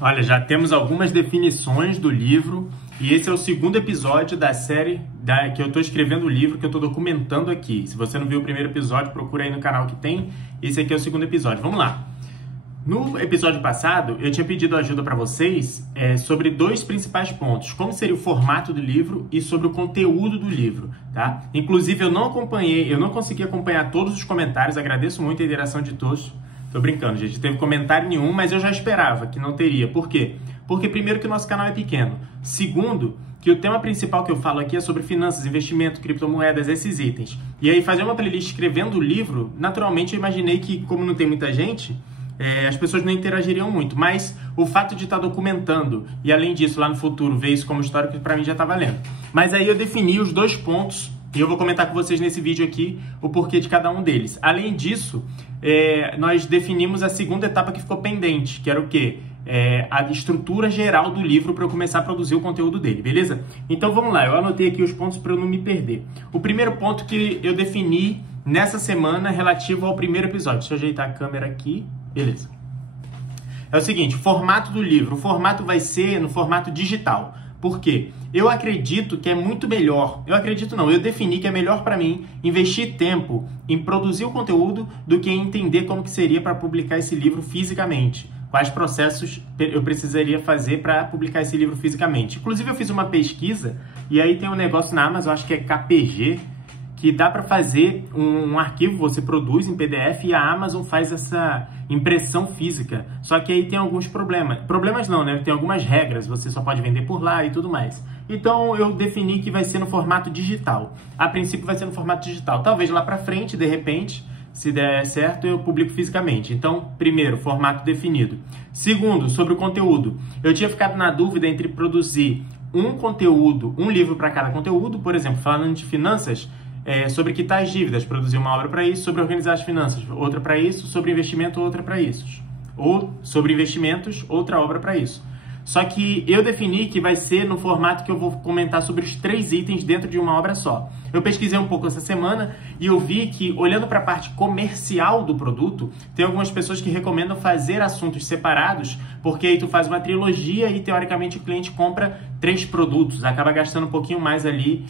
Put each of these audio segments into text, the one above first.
Olha, já temos algumas definições do livro e esse é o segundo episódio da série que eu estou escrevendo o livro, que eu estou documentando aqui. Se você não viu o primeiro episódio, procura aí no canal que tem. Esse aqui é o segundo episódio. Vamos lá. No episódio passado, eu tinha pedido ajuda para vocês sobre dois principais pontos. Como seria o formato do livro e sobre o conteúdo do livro, tá? Inclusive, eu não consegui acompanhar todos os comentários. Agradeço muito a interação de todos. Tô brincando, gente. Não teve comentário nenhum, mas eu já esperava que não teria. Por quê? Porque, primeiro, que o nosso canal é pequeno. Segundo, que o tema principal que eu falo aqui é sobre finanças, investimento, criptomoedas, esses itens. E aí, fazer uma playlist escrevendo o livro, naturalmente, eu imaginei que, como não tem muita gente, as pessoas não interagiriam muito. Mas o fato de estar documentando e, além disso, lá no futuro, ver isso como histórico, para mim já está valendo. Mas aí eu defini os dois pontos e eu vou comentar com vocês nesse vídeo aqui o porquê de cada um deles. Além disso, nós definimos a segunda etapa que ficou pendente, que era o quê? A estrutura geral do livro para eu começar a produzir o conteúdo dele, beleza? Então vamos lá, eu anotei aqui os pontos para eu não me perder. O primeiro ponto que eu defini nessa semana relativo ao primeiro episódio. Deixa eu ajeitar a câmera aqui, beleza. É o seguinte, o formato do livro. O formato vai ser no formato digital. Por quê? Eu acredito que é muito melhor, eu defini que é melhor para mim investir tempo em produzir o conteúdo do que em entender como que seria para publicar esse livro fisicamente. Quais processos eu precisaria fazer para publicar esse livro fisicamente. Inclusive eu fiz uma pesquisa e aí tem um negócio na Amazon, acho que é KPG, que dá para fazer um arquivo, você produz em PDF e a Amazon faz essa impressão física. Só que aí tem alguns problemas. Problemas não, né? Tem algumas regras, você só pode vender por lá e tudo mais. Então eu defini que vai ser no formato digital. A princípio vai ser no formato digital. Talvez lá para frente, de repente, se der certo, eu publico fisicamente. Então, primeiro, formato definido. Segundo, sobre o conteúdo. Eu tinha ficado na dúvida entre produzir um livro para cada conteúdo, por exemplo, falando de finanças, sobre quitar as dívidas, produzir uma obra para isso, sobre organizar as finanças, outra para isso, sobre investimento, outra para isso. Ou sobre investimentos, outra obra para isso. Só que eu defini que vai ser no formato que eu vou comentar sobre os 3 itens dentro de uma obra só. Eu pesquisei um pouco essa semana e eu vi que, olhando para a parte comercial do produto, tem algumas pessoas que recomendam fazer assuntos separados, porque aí tu faz uma trilogia e, teoricamente, o cliente compra 3 produtos, acaba gastando um pouquinho mais ali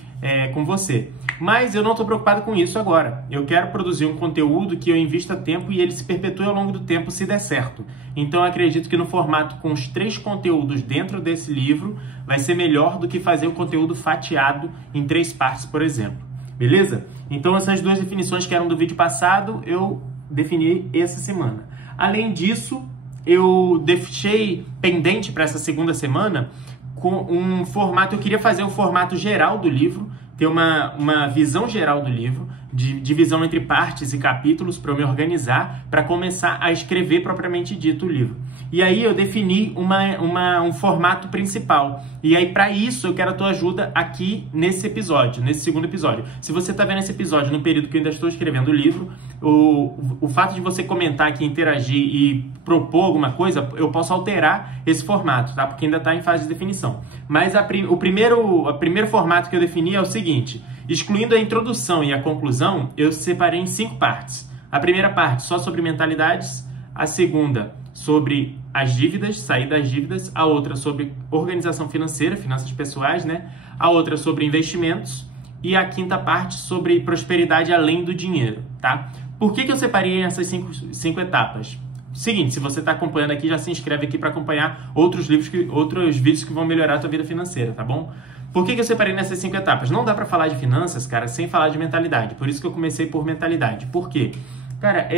com você. Mas eu não estou preocupado com isso agora. Eu quero produzir um conteúdo que eu invista tempo e ele se perpetue ao longo do tempo se der certo. Então eu acredito que no formato com os 3 conteúdos dentro desse livro vai ser melhor do que fazer o conteúdo fatiado em 3 partes, por exemplo. Beleza? Então essas 2 definições que eram do vídeo passado, eu defini essa semana. Além disso, eu deixei pendente para essa segunda semana com um formato, eu queria fazer o formato geral do livro, ter uma visão geral do livro, de divisão entre partes e capítulos para eu me organizar, para começar a escrever propriamente dito o livro. E aí eu defini um formato principal. E aí para isso eu quero a tua ajuda aqui nesse episódio, nesse segundo episódio. Se você está vendo esse episódio no período que eu ainda estou escrevendo o livro, o fato de você comentar aqui, interagir e propor alguma coisa, eu posso alterar esse formato, tá? Porque ainda está em fase de definição. Mas o primeiro formato que eu defini é o seguinte: excluindo a introdução e a conclusão, eu separei em 5 partes. A primeira parte só sobre mentalidades, a segunda sobre as dívidas, sair das dívidas, a outra sobre organização financeira, finanças pessoais, né? A outra sobre investimentos e a quinta parte sobre prosperidade além do dinheiro, tá? Por que eu separei essas 5 etapas? Seguinte, se você está acompanhando aqui, já se inscreve aqui para acompanhar outros vídeos que vão melhorar a tua vida financeira, tá bom? Por que eu separei nessas 5 etapas? Não dá para falar de finanças, cara, sem falar de mentalidade. Por isso que eu comecei por mentalidade. Por quê? Cara,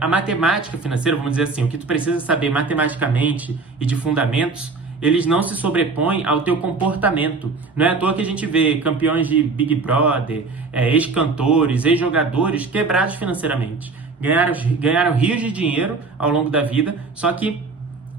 a matemática financeira, vamos dizer assim, o que tu precisa saber matematicamente e de fundamentos, eles não se sobrepõem ao teu comportamento. Não é à toa que a gente vê campeões de Big Brother, ex-cantores, ex-jogadores quebrados financeiramente. Ganharam rios de dinheiro ao longo da vida, só que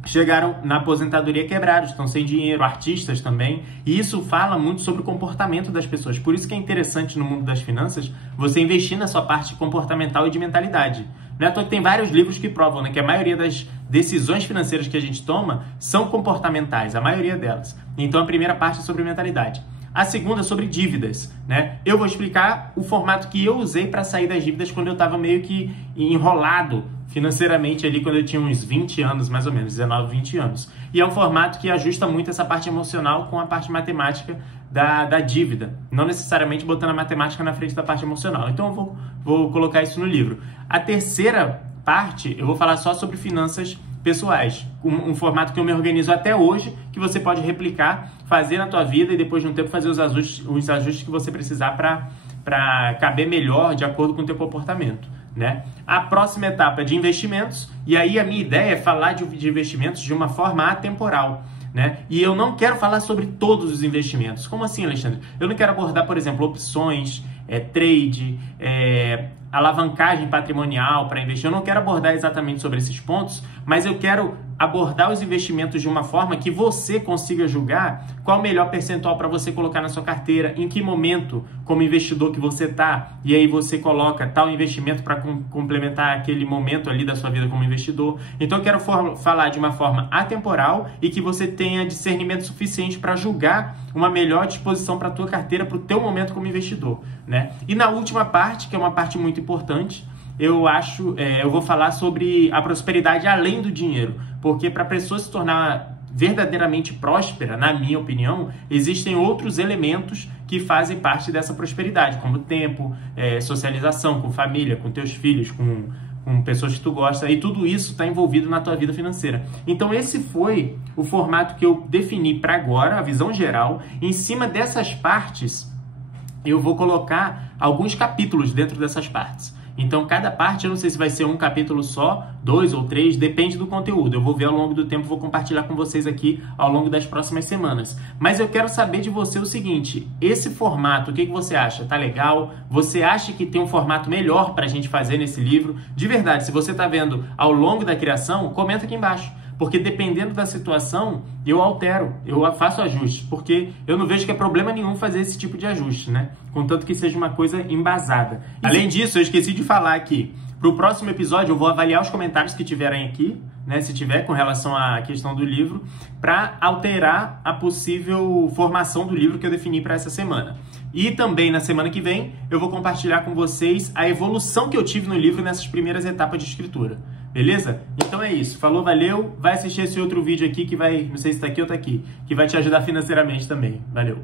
chegaram na aposentadoria quebrados, estão sem dinheiro, artistas também, e isso fala muito sobre o comportamento das pessoas. Por isso que é interessante no mundo das finanças você investir na sua parte comportamental e de mentalidade. Não é à toa que tem vários livros que provam, né, que a maioria das decisões financeiras que a gente toma são comportamentais, a maioria delas. Então a primeira parte é sobre mentalidade. A segunda é sobre dívidas, né? Eu vou explicar o formato que eu usei para sair das dívidas quando eu estava meio que enrolado financeiramente ali quando eu tinha uns 20 anos, mais ou menos, 19, 20 anos. E é um formato que ajusta muito essa parte emocional com a parte matemática da dívida, não necessariamente botando a matemática na frente da parte emocional. Então eu vou colocar isso no livro. A terceira parte, eu vou falar só sobre finanças pessoais, um formato que eu me organizo até hoje, que você pode replicar, fazer na tua vida e depois de um tempo fazer os ajustes que você precisar para caber melhor de acordo com o teu comportamento, né? A próxima etapa é de investimentos, e aí a minha ideia é falar de investimentos de uma forma atemporal, né? E eu não quero falar sobre todos os investimentos. Como assim, Alexandre? Eu não quero abordar, por exemplo, opções, trade, alavancagem patrimonial para investir. Eu não quero abordar exatamente sobre esses pontos, mas eu quero abordar os investimentos de uma forma que você consiga julgar qual o melhor percentual para você colocar na sua carteira, em que momento, como investidor que você está, e aí você coloca tal investimento para complementar aquele momento ali da sua vida como investidor. Então eu quero falar de uma forma atemporal e que você tenha discernimento suficiente para julgar uma melhor disposição para a tua carteira, para o teu momento como investidor, né? E na última parte, que é uma parte muito importante, eu vou falar sobre a prosperidade além do dinheiro, porque para a pessoa se tornar verdadeiramente próspera, na minha opinião, existem outros elementos que fazem parte dessa prosperidade, como tempo, socialização com família, com teus filhos, com pessoas que tu gosta, e tudo isso está envolvido na tua vida financeira. Então esse foi o formato que eu defini para agora, a visão geral. Em cima dessas partes, eu vou colocar alguns capítulos dentro dessas partes. Então, cada parte, eu não sei se vai ser um capítulo só, 2 ou 3, depende do conteúdo. Eu vou ver ao longo do tempo, vou compartilhar com vocês aqui ao longo das próximas semanas. Mas eu quero saber de você o seguinte, esse formato, o que você acha? Tá legal? Você acha que tem um formato melhor para a gente fazer nesse livro? De verdade, se você está vendo ao longo da criação, comenta aqui embaixo. Porque dependendo da situação, eu altero, eu faço ajustes, porque eu não vejo que é problema nenhum fazer esse tipo de ajuste, né? Contanto que seja uma coisa embasada. Além disso, eu esqueci de falar aqui, para o próximo episódio eu vou avaliar os comentários que tiverem aqui, né? Se tiver com relação à questão do livro, para alterar a possível formação do livro que eu defini para essa semana. E também na semana que vem eu vou compartilhar com vocês a evolução que eu tive no livro nessas primeiras etapas de escritura. Beleza? Então é isso. Falou, valeu. Vai assistir esse outro vídeo aqui que vai, não sei se tá aqui ou tá aqui, que vai te ajudar financeiramente também. Valeu.